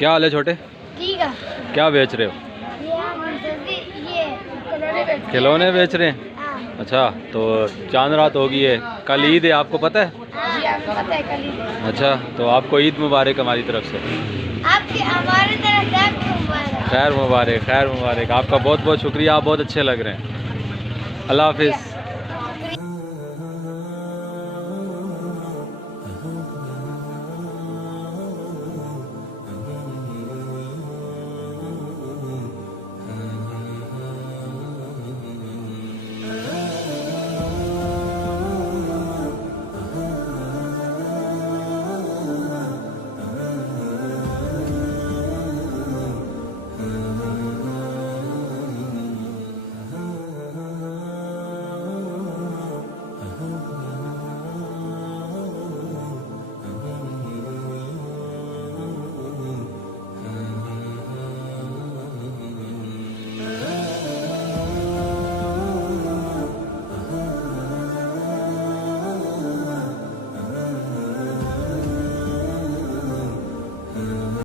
क्या हाल है छोटे? ठीक है। क्या बेच रहे हो? ये खिलौने बेच रहे हैं? हाँ। अच्छा, तो चांद रात होगी है, कल ईद है, आपको पता है? जी आपको पता है कल ईद है। अच्छा, तो आपको ईद मुबारक हमारी तरफ से। आपके हमारे तरफ खैर मुबारक, खैर मुबारक। आपका बहुत बहुत शुक्रिया, आप बहुत अच्छे लग रहे हैं। अल्लाह हाफिज़।